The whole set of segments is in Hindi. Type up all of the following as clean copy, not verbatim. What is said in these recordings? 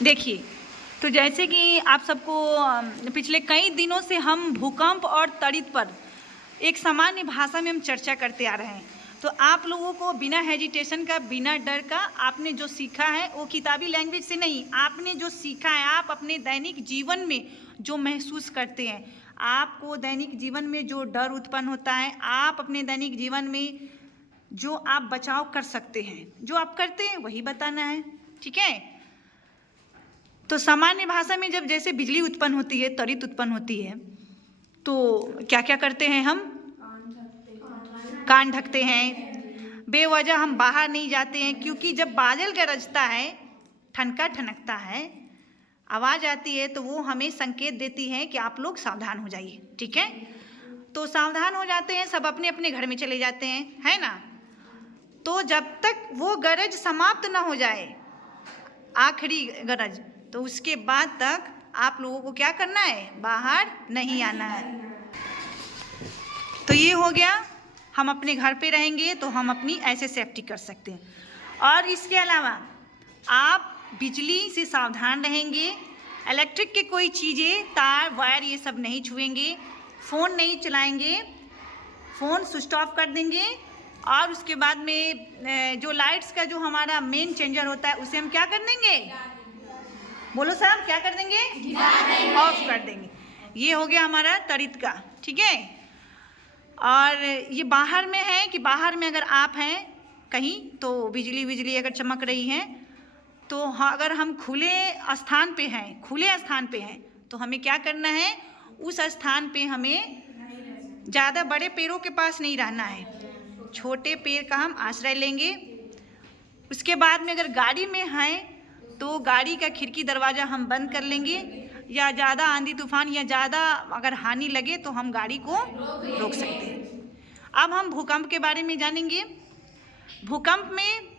देखिए, तो जैसे कि आप सबको पिछले कई दिनों से हम भूकंप और त्वरित पर एक सामान्य भाषा में हम चर्चा करते आ रहे हैं। तो आप लोगों को बिना हेजिटेशन का, बिना डर का, आपने जो सीखा है वो किताबी लैंग्वेज से नहीं, आपने जो सीखा है, आप अपने दैनिक जीवन में जो महसूस करते हैं, आपको दैनिक जीवन में जो डर उत्पन्न होता है, आप अपने दैनिक जीवन में जो आप बचाव कर सकते हैं, जो आप करते हैं वही बताना है। ठीक है? तो सामान्य भाषा में जब जैसे बिजली उत्पन्न होती है, त्वरित उत्पन्न होती है, तो क्या क्या करते हैं हम? कान ढकते हैं, बेवजह हम बाहर नहीं जाते हैं, क्योंकि जब बादल गरजता है, ठनका ठनकता है, आवाज़ आती है, तो वो हमें संकेत देती है कि आप लोग सावधान हो जाइए। ठीक है? तो सावधान हो जाते हैं, सब अपने अपने घर में चले जाते हैं, है ना? तो जब तक वो गरज समाप्त ना हो जाए, आखिरी गरज, तो उसके बाद तक आप लोगों को क्या करना है? बाहर नहीं आना है। तो ये हो गया, हम अपने घर पे रहेंगे तो हम अपनी ऐसे सेफ्टी कर सकते हैं। और इसके अलावा आप बिजली से सावधान रहेंगे, इलेक्ट्रिक के कोई चीज़ें, तार वायर ये सब नहीं छुएंगे, फ़ोन नहीं चलाएंगे, फ़ोन स्विच ऑफ कर देंगे। और उसके बाद में जो लाइट्स का जो हमारा मेन चेंजर होता है उसे हम क्या कर देंगे? बोलो साहब, क्या कर देंगे? ऑफ कर देंगे। ये हो गया हमारा त्वरित का। ठीक है? और ये बाहर में है कि बाहर में अगर आप हैं कहीं, तो बिजली अगर चमक रही है, तो अगर हम खुले स्थान पे हैं, तो हमें क्या करना है? उस स्थान पे हमें ज़्यादा बड़े पेड़ों के पास नहीं रहना है, छोटे पेड़ का हम आश्रय लेंगे। उसके बाद में अगर गाड़ी में हैं तो गाड़ी का खिड़की दरवाज़ा हम बंद कर लेंगे, या ज़्यादा आंधी तूफान या ज़्यादा अगर हानि लगे तो हम गाड़ी को रोक सकते हैं। अब हम भूकंप के बारे में जानेंगे। भूकंप में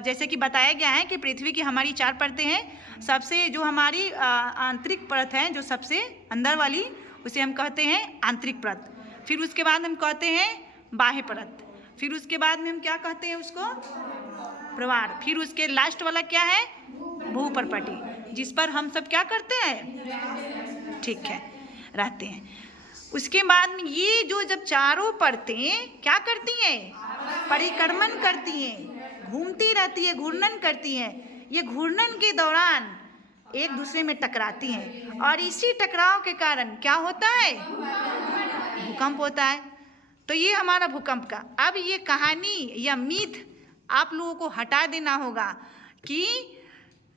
जैसे कि बताया गया है कि पृथ्वी की हमारी 4 परतें हैं। सबसे जो हमारी आंतरिक परत है, जो सबसे अंदर वाली, उसे हम कहते हैं आंतरिक परत। फिर उसके बाद हम कहते हैं बाह्य परत। फिर उसके बाद में हम क्या कहते हैं उसको? प्रवार। फिर उसके लास्ट वाला क्या है? भूपर्पटी, जिस पर हम सब क्या करते हैं? ठीक है, रहते हैं। उसके बाद में ये जो जब चारों परतें क्या करती हैं? परिक्रमण करती हैं, घूमती रहती है, घूर्णन करती हैं। ये घूर्णन के दौरान एक दूसरे में टकराती हैं, और इसी टकराव के कारण क्या होता है? भूकंप होता है। तो ये हमारा भूकंप का। अब ये कहानी या मीथ आप लोगों को हटा देना होगा कि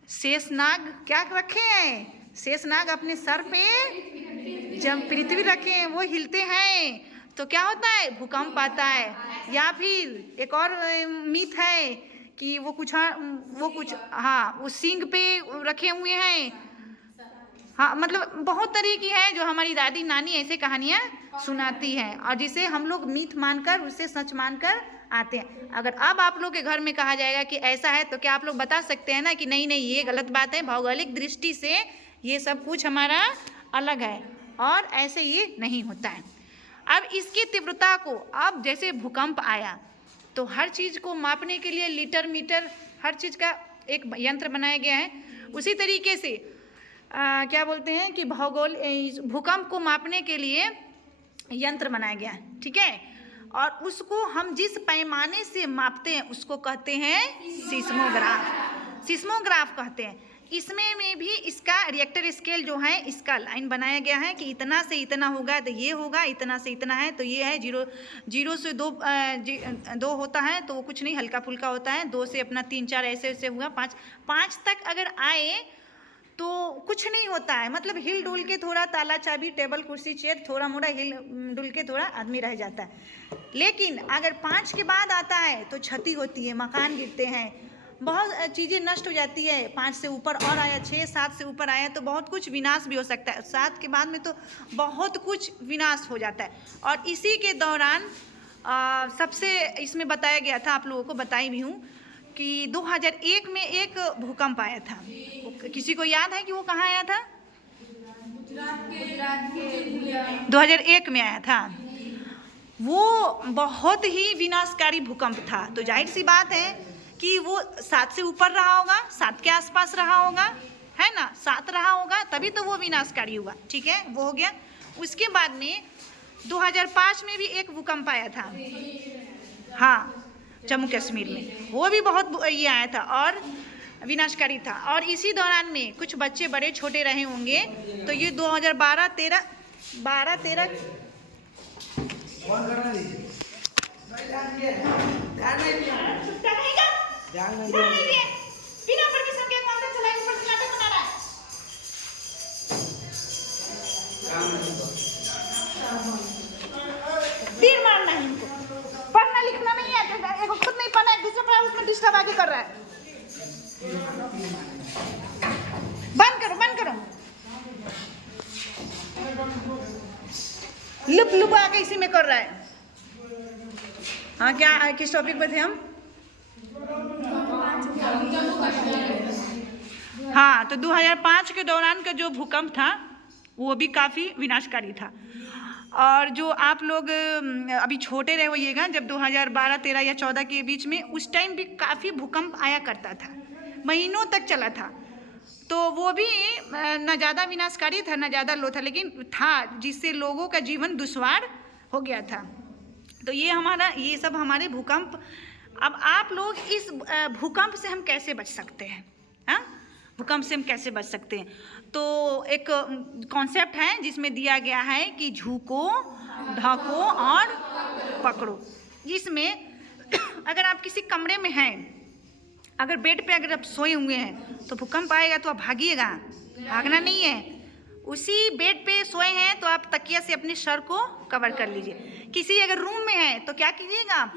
शेषनाग क्या रखे हैं? शेषनाग अपने सर पे जब पृथ्वी रखे हैं वो हिलते हैं तो क्या होता है? भूकंप आता है। या फिर एक और मीथ है कि वो सींग पे रखे हुए हैं। हाँ, मतलब बहुत तरह की है जो हमारी दादी नानी ऐसे कहानियाँ सुनाती हैं, और जिसे हम लोग मीथ मानकर, उसे सच मानकर आते हैं। अगर अब आप लोग के घर में कहा जाएगा कि ऐसा है, तो क्या आप लोग बता सकते हैं ना कि नहीं नहीं ये गलत बात है, भौगोलिक दृष्टि से ये सब कुछ हमारा अलग है और ऐसे ये नहीं होता है। अब इसकी तीव्रता को, अब जैसे भूकंप आया तो हर चीज़ को मापने के लिए लीटर मीटर हर चीज़ का एक यंत्र बनाया गया है। उसी तरीके से क्या बोलते हैं कि भूकंप को मापने के लिए यंत्र बनाया गया है। ठीक है? और उसको हम जिस पैमाने से मापते हैं उसको कहते हैं सिस्मोग्राफ कहते हैं। इसमें में भी इसका रिएक्टर स्केल जो है, इसका लाइन बनाया गया है कि इतना से इतना होगा तो ये होगा, इतना से इतना है तो ये है। 0 से 2 होता है तो वो कुछ नहीं, हल्का फुल्का होता है। 2 से अपना 3 4 ऐसे ऐसे हुआ, 5 तक अगर आए तो कुछ नहीं होता है, मतलब हिल डुल के थोड़ा ताला चाबी टेबल कुर्सी चेयर थोड़ा मोड़ा हिल डुल के थोड़ा आदमी रह जाता है। लेकिन अगर 5 के बाद आता है तो क्षति होती है, मकान गिरते हैं, बहुत चीज़ें नष्ट हो जाती है। 5 से ऊपर और आया, 6 7 से ऊपर आया तो बहुत कुछ विनाश भी हो सकता है। 7 के बाद में तो बहुत कुछ विनाश हो जाता है। और इसी के दौरान सबसे इसमें बताया गया था, आप लोगों को बताई भी हूँ कि 2001 में एक भूकंप आया था। किसी को याद है कि वो कहाँ आया था? 2001 में आया था। वो बहुत ही विनाशकारी भूकंप था। तो जाहिर सी बात है कि वो 7 से ऊपर रहा होगा, 7 के आसपास रहा होगा, है ना, साथ रहा होगा तभी तो वो विनाशकारी हुआ। ठीक है, वो हो गया। उसके बाद में 2005 में भी एक भूकंप आया था, हाँ, जम्मू कश्मीर में, वो भी बहुत ये आया था और विनाशकारी था। और इसी दौरान में कुछ बच्चे बड़े छोटे रहे होंगे, तो ये 2012-13 तीर मारना है इनको, पढ़ना लिखना नहीं है, एक खुद नहीं पढ़ना है, दूसरा पढ़ा उसमें डिस्टर्ब आगे कर रहा है। बंद करो, बंद करो। लुप लुप आके इसी में कर रहा है। हाँ, क्या किस टॉपिक पे थे हम? हाँ, तो 2005 के दौरान का जो भूकंप था वो भी काफ़ी विनाशकारी था। और जो आप लोग अभी छोटे रहे होइएगा, जब 2012, 13 या 14 के बीच में, उस टाइम भी काफ़ी भूकंप आया करता था, महीनों तक चला था। तो वो भी न ज़्यादा विनाशकारी था न ज़्यादा लो था, लेकिन था जिससे लोगों का जीवन दुश्वार हो गया था। तो ये सब हमारे भूकंप। अब आप लोग इस भूकंप से हम कैसे बच सकते हैं? हाँ, भूकंप से हम कैसे बच सकते हैं? तो एक कॉन्सेप्ट है जिसमें दिया गया है कि झुको, ढको और पकड़ो। जिसमें अगर आप किसी कमरे में हैं, अगर बेड पे अगर आप सोए हुए हैं तो भूकंप आएगा तो आप भागिएगा, भागना नहीं है। उसी बेड पे सोए हैं तो आप तकिया से अपने सर को कवर कर लीजिए। किसी अगर रूम में है तो क्या कीजिएगा आप,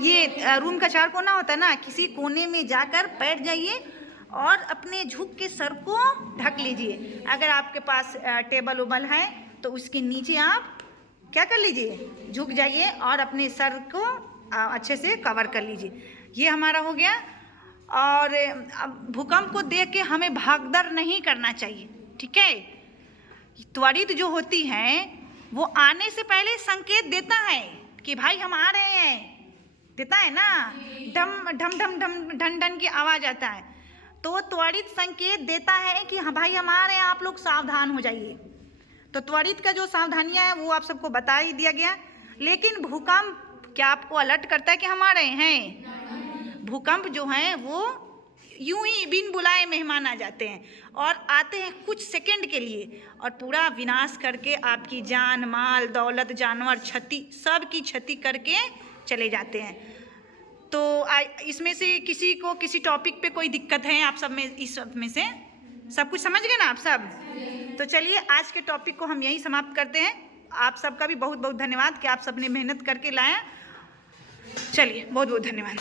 ये रूम का 4 कोना होता है ना, किसी कोने में जाकर बैठ जाइए और अपने झुक के सर को ढक लीजिए। अगर आपके पास टेबल उबल है तो उसके नीचे आप क्या कर लीजिए, झुक जाइए और अपने सर को अच्छे से कवर कर लीजिए। ये हमारा हो गया। और भूकंप को देख के हमें भागदौड़ नहीं करना चाहिए। ठीक है, त्वरित जो होती है वो आने से पहले संकेत देता है कि भाई हम आ रहे हैं, देता है ना, ढम ढम ढम ढम ढन ढन की आवाज़ आता है, तो त्वरित संकेत देता है कि हाँ भाई हम आ रहे हैं, आप लोग सावधान हो जाइए। तो त्वरित का जो सावधानियां है वो आप सबको बता ही दिया गया। लेकिन भूकंप क्या आपको अलर्ट करता है कि हम आ रहे हैं? भूकंप जो है वो यूं ही बिन बुलाए मेहमान आ जाते हैं और आते हैं कुछ सेकंड के लिए और पूरा विनाश करके आपकी जान, माल, दौलत, जानवर, सब की क्षति करके चले जाते हैं। तो इसमें से किसी को किसी टॉपिक पे कोई दिक्कत है आप सब में? इस सब में से सब कुछ समझ गए ना आप सब? तो चलिए आज के टॉपिक को हम यहीं समाप्त करते हैं। आप सबका भी बहुत बहुत धन्यवाद कि आप सबने मेहनत करके लाया। चलिए, बहुत बहुत धन्यवाद।